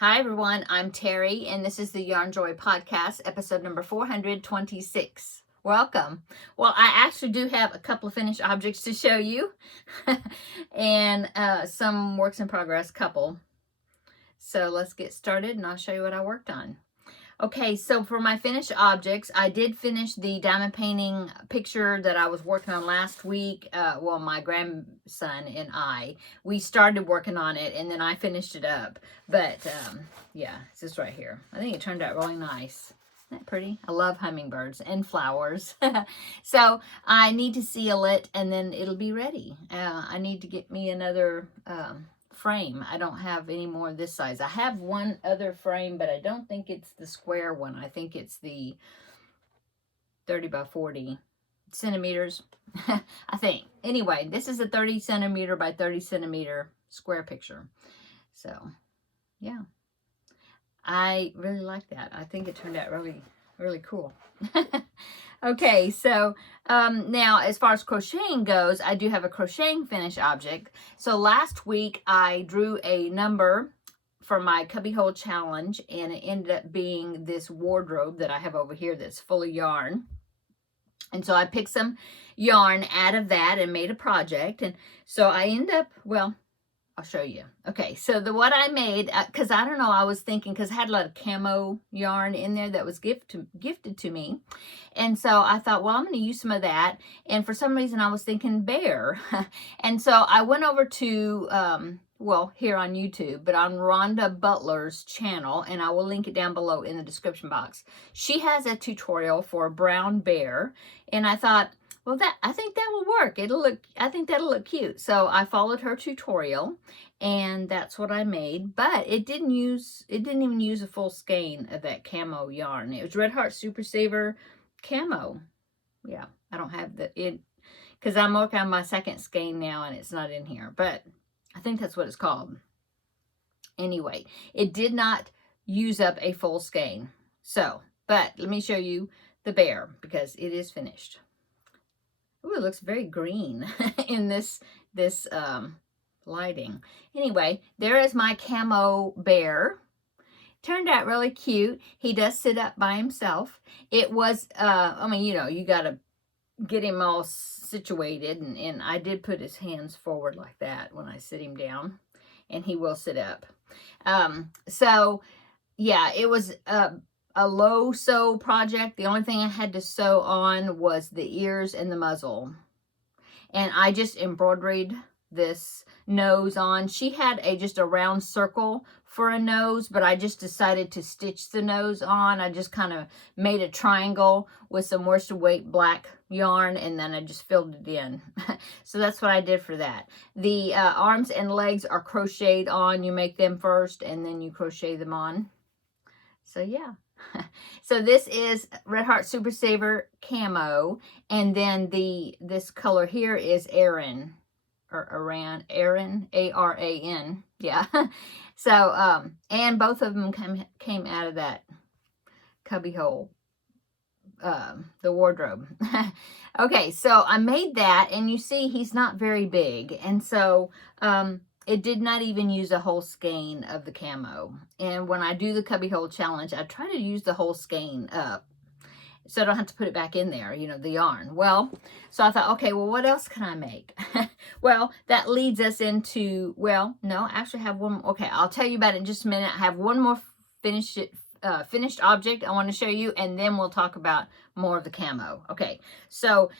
Hi everyone, I'm Terry and this is the Yarn Joy Podcast, episode number 426. Welcome. Well, I actually do have a couple of finished objects to show you and some works in progress couple. So let's get started and I'll show you what I worked on. Okay, so for my finished objects, I did finish the diamond painting picture that I was working on last week. Well, my grandson and we started working on it and then I finished it up. But yeah, it's just right here. I think it turned out really nice. Isn't that pretty? I love hummingbirds and flowers. So I need to seal it and then it'll be ready. I need to get me another frame. I don't have any more this size. I have one other frame, but I don't think it's the square one. I think it's the 30 by 40 centimeters. I think. Anyway, this is a 30 centimeter by 30 centimeter square picture. So, yeah. I really like that. I think it turned out really, really cool. Okay, so now as far as crocheting goes, I do have a crocheting finished object. So last week I drew a number for my cubbyhole challenge and it ended up being this wardrobe that I have over here that's full of yarn. And so I picked some yarn out of that and made a project. And so I end up, well, I'll show you. Okay, so what I made, because I don't know, I was thinking, because I had a lot of camo yarn in there that was gifted to me. And so I thought, well, I'm going to use some of that. And for some reason, I was thinking bear. And so I went over to, well, here on YouTube, but on Rhonda Butler's channel, and I will link it down below in the description box. She has a tutorial for a brown bear. And I thought, well, I think that will work. I think that'll look cute. So I followed her tutorial and that's what I made, but it didn't even use a full skein of that camo yarn. It was Red Heart Super Saver camo. Yeah, I don't have because I'm working on my second skein now and it's not in here, but I think that's what it's called. Anyway, it did not use up a full skein. So, but let me show you the bear because it is finished. Ooh, it looks very green in this lighting. Anyway, there is my camo bear. Turned out really cute. He does sit up by himself. It was, I mean, you know, you got to get him all situated. And I did put his hands forward like that when I sit him down. And he will sit up. So, yeah, it was a low sew project. The only thing I had to sew on was the ears and the muzzle. And I just embroidered this nose on. She had just a round circle for a nose, but I just decided to stitch the nose on. I just kind of made a triangle with some worsted weight black yarn and then I just filled it in. So that's what I did for that. The arms and legs are crocheted on. You make them first and then you crochet them on. So yeah. So this is Red Heart Super Saver camo, and then this color here is Aran, or Aran, A-R-A-N, yeah. So and both of them came out of that cubby hole, the wardrobe. Okay, so I made that, and you see he's not very big, and so it did not even use a whole skein of the camo. And when I do the cubbyhole challenge, I try to use the whole skein up so I don't have to put it back in there, you know, the yarn. Well, so I thought, okay, well, what else can I make? Well, that leads us into, well, no, I actually have one. Okay, I'll tell you about it in just a minute. I have one more finished object I want to show you, and then we'll talk about more of the camo. Okay, so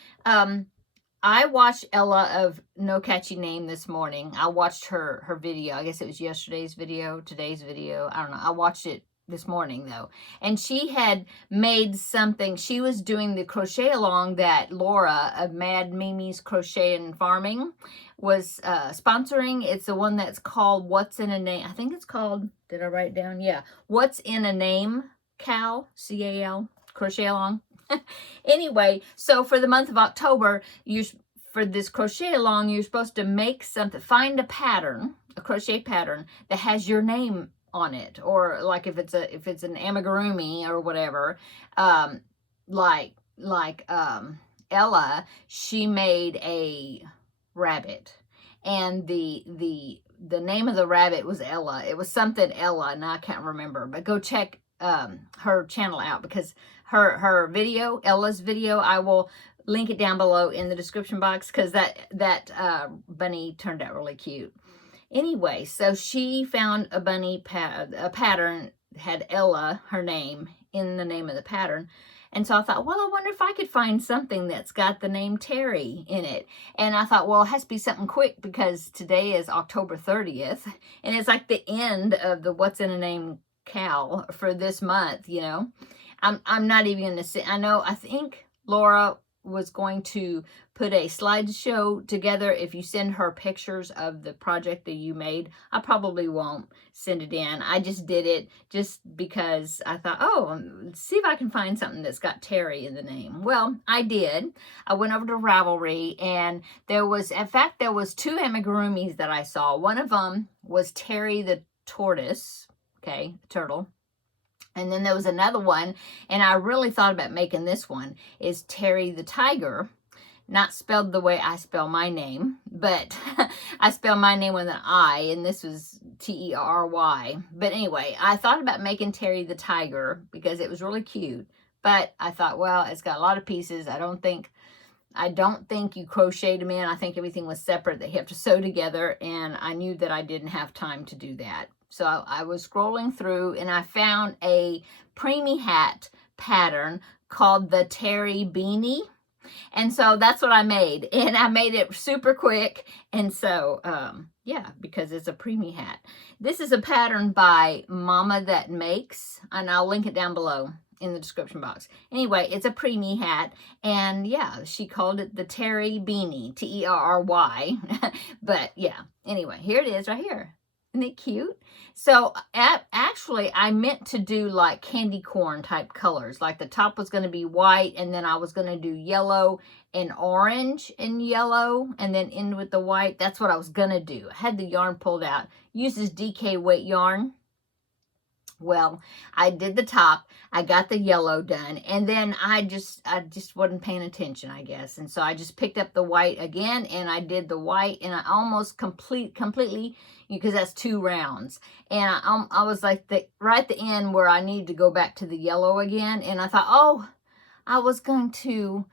I watched Ella of No Catchy Name this morning. I watched her video. I guess it was yesterday's video, today's video. I don't know. I watched it this morning though. And she had made something. She was doing the crochet along that Laura of Mad Mimi's Crochet and Farming was sponsoring. It's the one that's called What's in a Name. I think it's called, did I write it down? Yeah. What's in a Name, Cal, C-A-L, crochet along. Anyway, so for the month of October, for this crochet along, you're supposed to make something, find a pattern, a crochet pattern that has your name on it, or like if it's an amigurumi or whatever, like Ella, she made a rabbit, and the the name of the rabbit was Ella. It was something Ella, and I can't remember. But go check her channel out, because her video, Ella's video, I will link it down below in the description box, because that bunny turned out really cute. Anyway, so she found a bunny a pattern, had Ella, her name, in the name of the pattern. And so I thought, well, I wonder if I could find something that's got the name Terri in it. And I thought, well, it has to be something quick, because today is October 30th. And it's like the end of the What's in a Name cal for this month, you know. I'm not even going to say, I think Laura was going to put a slideshow together. If you send her pictures of the project that you made, I probably won't send it in. I just did it just because I thought, oh, see if I can find something that's got Terri in the name. Well, I did. I went over to Ravelry, and there was 2 amigurumis that I saw. One of them was Terri the tortoise, okay, turtle. And then there was another one, and I really thought about making this one, is Terri the tiger. Not spelled the way I spell my name, but I spell my name with an I, and this was Terry. But anyway, I thought about making Terri the tiger because it was really cute. But I thought, well, it's got a lot of pieces. I don't think you crocheted them in. I think everything was separate that you have to sew together, and I knew that I didn't have time to do that. So I was scrolling through, and I found a preemie hat pattern called the Terri Beanie. And so that's what I made. And I made it super quick. And so, yeah, because it's a preemie hat. This is a pattern by Mama That Makes, and I'll link it down below in the description box. Anyway, it's a preemie hat, and yeah, she called it the Terri Beanie, Terry. But yeah, anyway, here it is right here. Isn't it cute? So actually, I meant to do like candy corn type colors. Like the top was going to be white, and then I was going to do yellow and orange and yellow, and then end with the white. That's what I was going to do. I had the yarn pulled out. Uses DK weight yarn. Well, I did the top, I got the yellow done, and then I just wasn't paying attention, I guess. And so I just picked up the white again, and I did the white, and I almost completely, because that's 2 rounds. And I was like right at the end where I need to go back to the yellow again, and I thought, oh, I was going to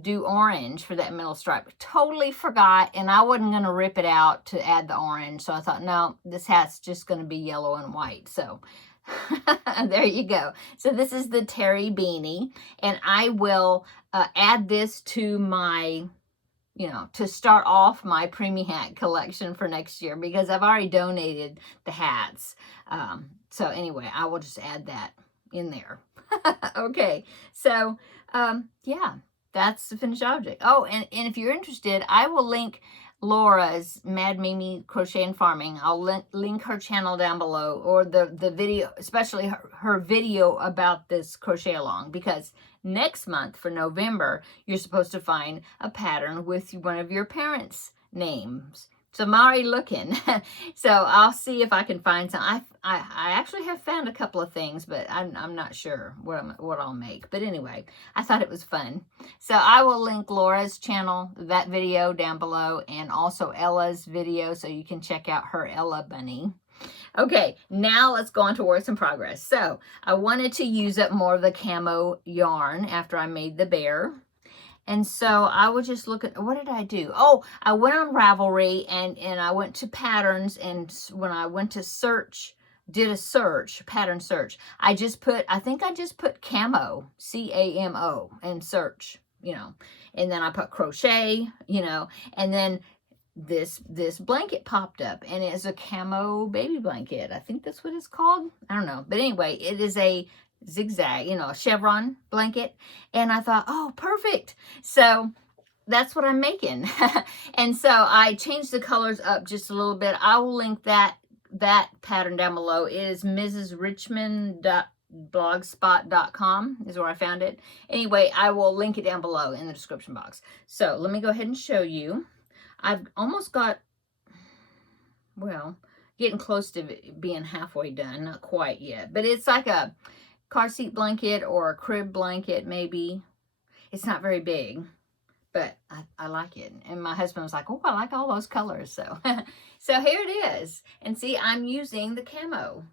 do orange for that middle stripe. Totally forgot, and I wasn't going to rip it out to add the orange. So I thought, no, this hat's just going to be yellow and white. So there you go. So this is the Terri Beanie, and I will add this to my, to start off my preemie hat collection for next year, because I've already donated the hats. So anyway, I will just add that in there. Okay, so yeah. That's the finished object. Oh, and if you're interested, I will link Laura's Mad Mimi Crochet and Farming. I'll link her channel down below, or the video, especially her video about this crochet along, because next month for November, you're supposed to find a pattern with one of your parents' names. So I'm already looking. So I'll see if I can find some. I actually have found a couple of things, but I'm not sure what I'll make. But anyway, I thought it was fun. So I will link Laura's channel, that video down below, and also Ella's video, so you can check out her Ella bunny. Okay, now let's go on to works in progress. So I wanted to use up more of the camo yarn after I made the bear. And so I was just looking, what did I do? Oh, I went on Ravelry, and I went to patterns, and when I went to search, pattern search, I think I just put camo, C-A-M-O, and search, and then I put crochet, and then this blanket popped up, and it's a camo baby blanket. I think that's what it's called. I don't know. But anyway, it is a zigzag, a chevron blanket. And I thought, oh, perfect. So that's what I'm making. And so I changed the colors up just a little bit. I will link that pattern down below. It is mrsrichmond.blogspot.com is where I found it. Anyway, I will link it down below in the description box. So let me go ahead and show you. I've almost got, well, getting close to being halfway done. Not quite yet, but it's like a car seat blanket or a crib blanket, maybe. It's not very big, but I like it. And my husband was like, oh, I like all those colors. So, so here it is. And see, I'm using the camo.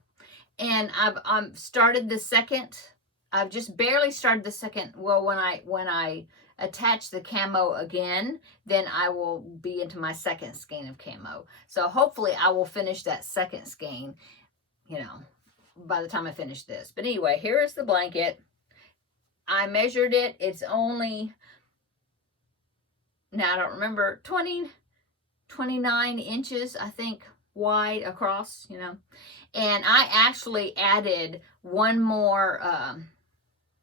And I've started the second. I've just barely started the second. Well, when I attach the camo again, then I will be into my second skein of camo. So hopefully I will finish that second skein, you know, by the time I finish this. But anyway, here is the blanket. I measured it. It's only, now I don't remember, 29 inches, I think, wide across, you know. And I actually added one more,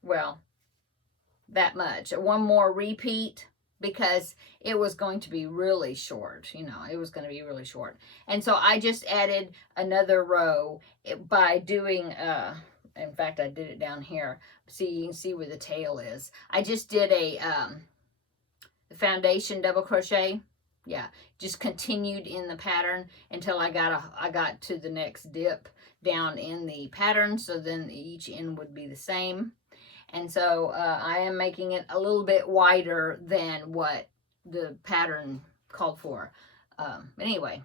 well, that much, one more repeat, because it was going to be really short, you know, it was going to be really short. And so I just added another row by doing, in fact, I did it down here. See, you can see where the tail is. I just did a foundation double crochet. Yeah, just continued in the pattern until I got to the next dip down in the pattern. So then each end would be the same. And so I am making it a little bit wider than what the pattern called for. Anyway,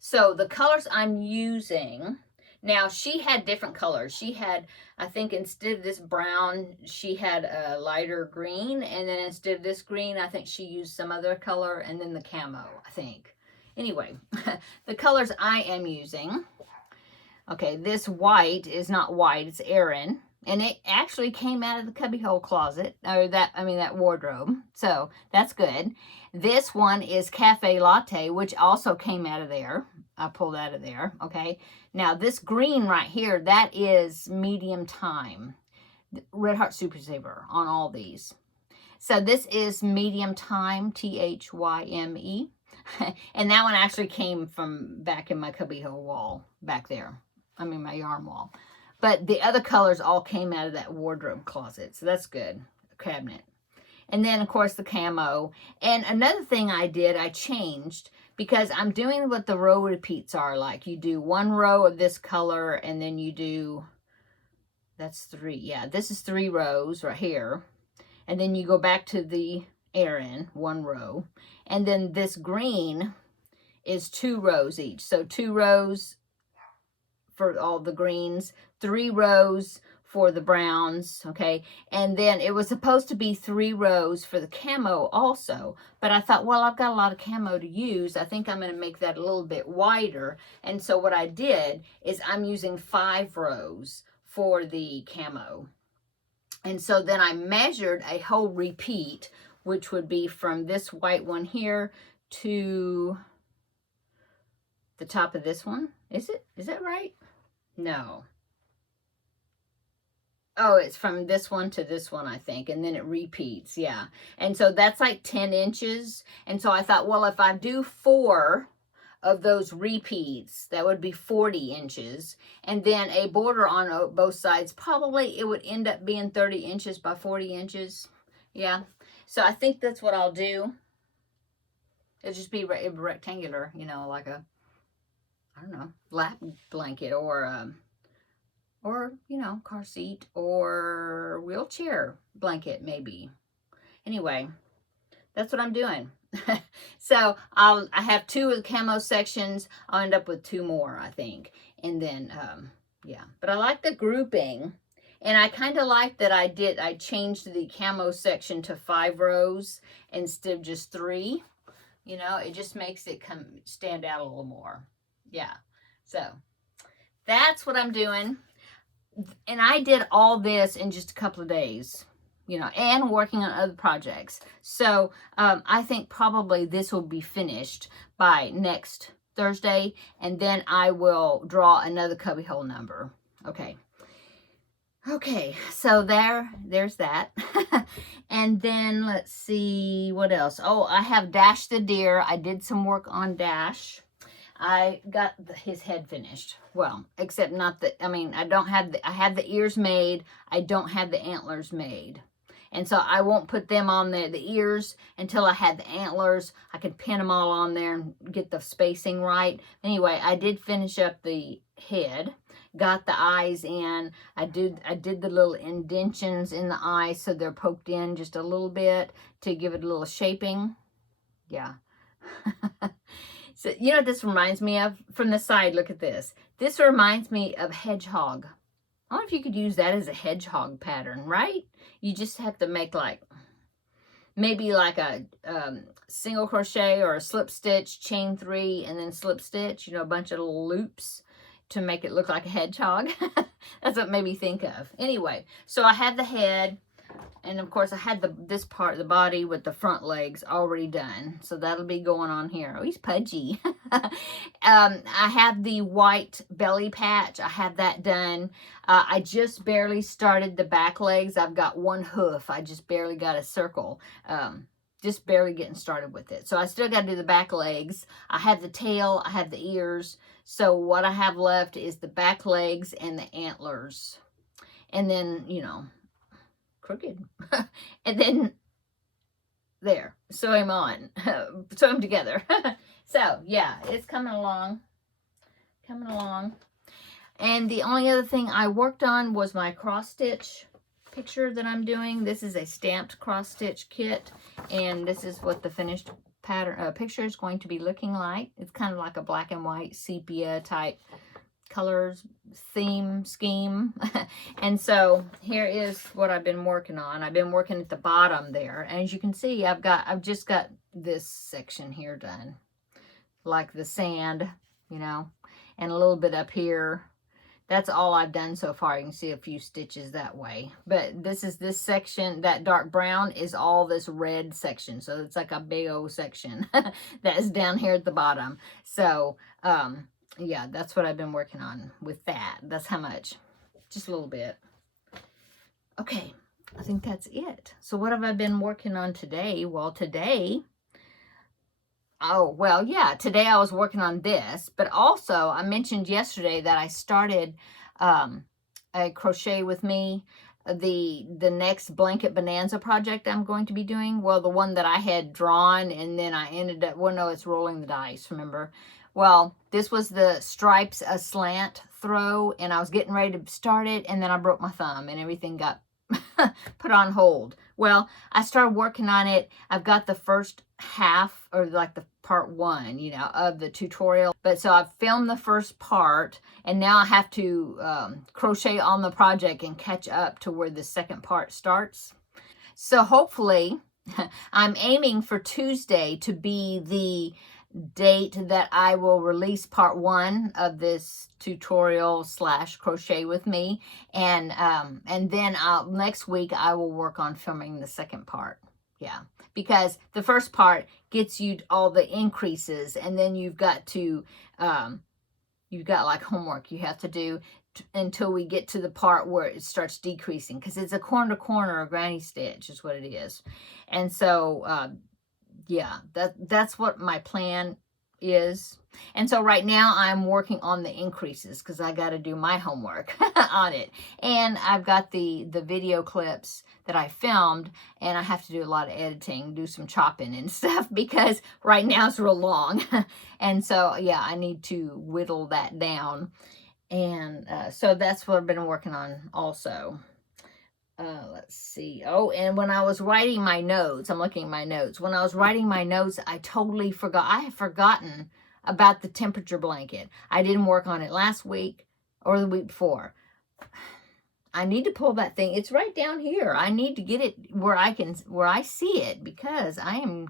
so the colors I'm using, now she had different colors. She had, I think instead of this brown, she had a lighter green. And then instead of this green, I think she used some other color, and then the camo, I think. Anyway, the colors I am using. Okay, this white is not white, it's Erin. And it actually came out of the cubbyhole closet, or that wardrobe. So that's good. This one is Cafe Latte, which also came out of there. I pulled out of there, okay? Now this green right here, that is medium time. Red Heart Super Saver on all these. So this is medium time, T-H-Y-M-E. And that one actually came from back in my cubbyhole wall back there. I mean, my yarn wall. But the other colors all came out of that wardrobe closet. So that's good. Cabinet. And then, of course, the camo. And another thing I did, I changed, because I'm doing what the row repeats are like. You do one row of this color, and then you do, that's 3. Yeah, this is 3 rows right here. And then you go back to the Erin, 1 row. And then this green is 2 rows each. So 2 rows for all the greens, 3 rows for the browns, okay? And then it was supposed to be 3 rows for the camo also, but I thought, well, I've got a lot of camo to use. I think I'm going to make that a little bit wider. And so what I did is I'm using 5 rows for the camo. And so then I measured a whole repeat, which would be from this white one here to the top of this one. Is that right? No. Oh, it's from this one to this one, I think. And then it repeats, yeah. And so that's like 10 inches. And so I thought, well, if I do 4 of those repeats, that would be 40 inches. And then a border on both sides, probably it would end up being 30 inches by 40 inches. Yeah. So I think that's what I'll do. It'll just be rectangular, you know, like a, I don't know, lap blanket or you know, car seat or wheelchair blanket maybe. Anyway, that's what I'm doing. So I have 2 of the camo sections. I'll end up with 2 more, I think. And then, yeah. But I like the grouping. And I kind of like that I changed the camo section to 5 rows instead of just 3. You know, it just makes it stand out a little more. Yeah. So that's what I'm doing. And I did all this in just a couple of days, you know, and working on other projects. So I think probably this will be finished by next Thursday. And then I will draw another cubbyhole number. Okay. Okay, so there's that. And then let's see what else. Oh, I have Dash the Deer. I did some work on Dash. I got his head finished. Well, except not the, I mean, I have the ears made. I don't have the antlers made. And so I won't put them on the ears until I had the antlers. I could pin them all on there and get the spacing right. Anyway, I did finish up the head. got the eyes in. I did the little indentions in the eyes so they're poked in just a little bit to give it a little shaping. Yeah. So you know what this reminds me of? From the side, look at this. This reminds me of hedgehog. I wonder if you could use that as a hedgehog pattern, right? You just have to make like, maybe like a single crochet or a slip stitch, chain 3, and then slip stitch, you know, a bunch of little loops to make it look like a hedgehog. That's what made me think of. Anyway, so I have the head, and of course I had this part of the body with the front legs already done. So that'll be going on here. Oh, he's pudgy. I have the white belly patch. I have that done. I just barely started the back legs. I've got one hoof. I just barely got a circle. Just barely getting started with it. So I still got to do the back legs. I have the tail. I have the ears. So what I have left is the back legs and the antlers. And then, you know, crooked. And then there, sew him on. Sew him together. So yeah, it's coming along. And the only other thing I worked on was my cross stitch picture that I'm doing. This is a stamped cross stitch kit, and this is what the finished pattern picture is going to be looking like. It's kind of like a black and white sepia type colors scheme. And so here is what I've been working on. I've been working at the bottom there, and as you can see, I've just got this section here done, like the sand, you know, and a little bit up here. That's all I've done so far. You can see a few stitches that way, but this section, that dark brown is all this red section, so it's like a big old section that is down here at the bottom. So yeah, that's what I've been working on with that. That's how much, just a little bit. Okay, I think that's it. So what have I been working on today? Well, today, oh, well, yeah, today I was working on this, but also I mentioned yesterday that I started a Crochet with Me, the next Blanket Bonanza project I'm going to be doing. Well, the one that I had drawn, and then I ended up, well, no, it's rolling the dice, remember? Well, this was the stripes aslant throw, and I was getting ready to start it, and then I broke my thumb, and everything got put on hold. Well, I started working on it. I've got the first half, or like the part 1, you know, of the tutorial. But so I've filmed the first part, and now I have to crochet on the project and catch up to where the second part starts. So hopefully, I'm aiming for Tuesday to be the date that I will release part 1 of this tutorial / crochet with me, and then next week I will work on filming the second part. Yeah, because the first part gets you all the increases, and then you've got like homework you have to do until we get to the part where it starts decreasing, because it's a corner to corner, a granny stitch is what it is. And so yeah, that's what my plan is. And so right now I'm working on the increases, because I got to do my homework on it. And I've got the video clips that I filmed, and I have to do a lot of editing, do some chopping and stuff, because right now it's real long. And so yeah, I need to whittle that down. And so that's what I've been working on also. Let's see. Oh, and when I was writing my notes, I'm looking at my notes. When I was writing my notes, I totally forgot. I had forgotten about the temperature blanket. I didn't work on it last week or the week before. I need to pull that thing. It's right down here. I need to get it where I see it, because I'm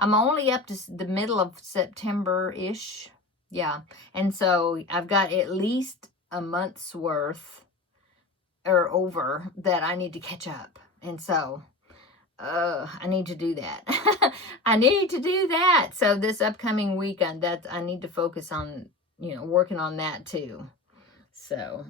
only up to the middle of September-ish. Yeah. And so I've got at least a month's worth or over that I need to catch up. And so I need to do that. I need to do that. So this upcoming weekend, that I need to focus on, you know, working on that too. So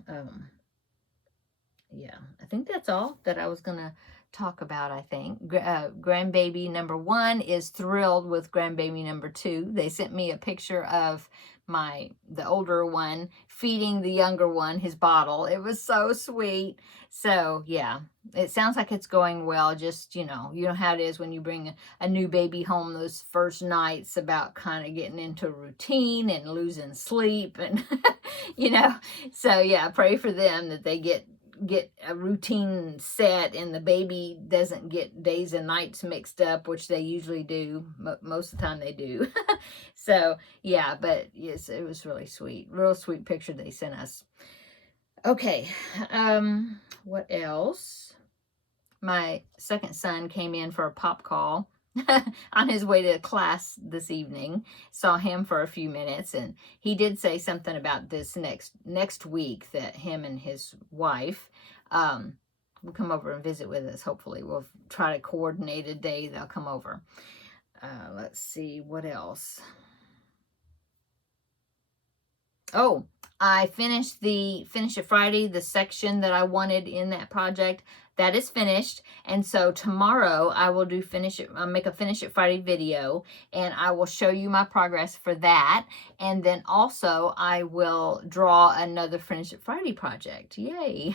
yeah, I think that's all that I was gonna talk about, I think. Grandbaby number 1 is thrilled with grandbaby number 2. They sent me a picture of the older one feeding the younger one his bottle. It was so sweet. So yeah, it sounds like it's going well. Just, you know how it is when you bring a new baby home those first nights, about kind of getting into routine and losing sleep and so yeah, pray for them that they get a routine set and the baby doesn't get days and nights mixed up, which they usually do. Most of the time they do. So yeah, but yes, it was really sweet. Real sweet picture they sent us. Okay, what else? My second son came in for a pop call on his way to class this evening. Saw him for a few minutes, and he did say something about this next week, that him and his wife will come over and visit with us. Hopefully we'll try to coordinate a day they'll come over. Let's see, what else? Oh, I finished Finish It Friday, the section that I wanted in that project. That is finished, and so tomorrow I will do I'll make a Finish It Friday video, and I will show you my progress for that, and then also I will draw another Finish It Friday project. Yay!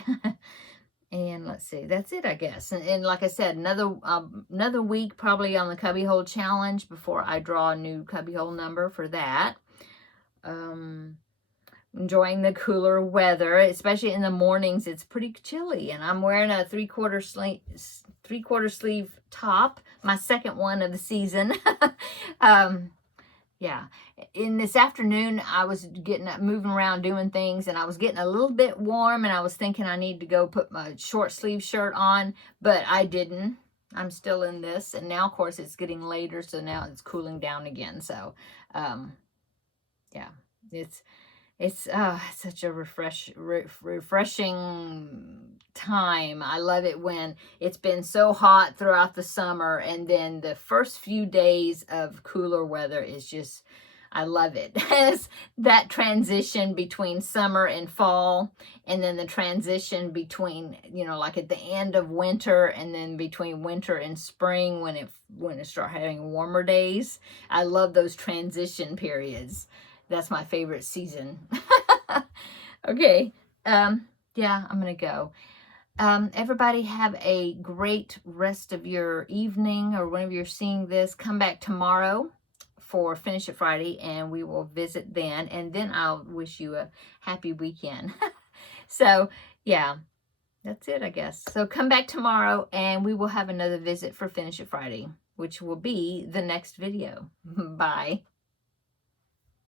And let's see, that's it, I guess. And like I said, another week probably on the cubbyhole challenge before I draw a new cubbyhole number for that. Enjoying the cooler weather, especially in the mornings. It's pretty chilly, and I'm wearing a three-quarter sleeve top, my second one of the season. Yeah, in this afternoon I was getting up, moving around, doing things, and I was getting a little bit warm, and I was thinking I need to go put my short sleeve shirt on, but I didn't. I'm still in this, and now of course it's getting later, so now it's cooling down again. So yeah, it's such a refreshing time. I love it when it's been so hot throughout the summer, and then the first few days of cooler weather is just, I love it. As that transition between summer and fall, and then the transition between, like at the end of winter, and then between winter and spring when it start having warmer days. I love those transition periods. That's my favorite season. Okay. Yeah, I'm going to go. Everybody have a great rest of your evening, or whenever you're seeing this. Come back tomorrow for Finish It Friday, and we will visit then. And then I'll wish you a happy weekend. So, yeah, that's it, I guess. So come back tomorrow, and we will have another visit for Finish It Friday, which will be the next video. Bye.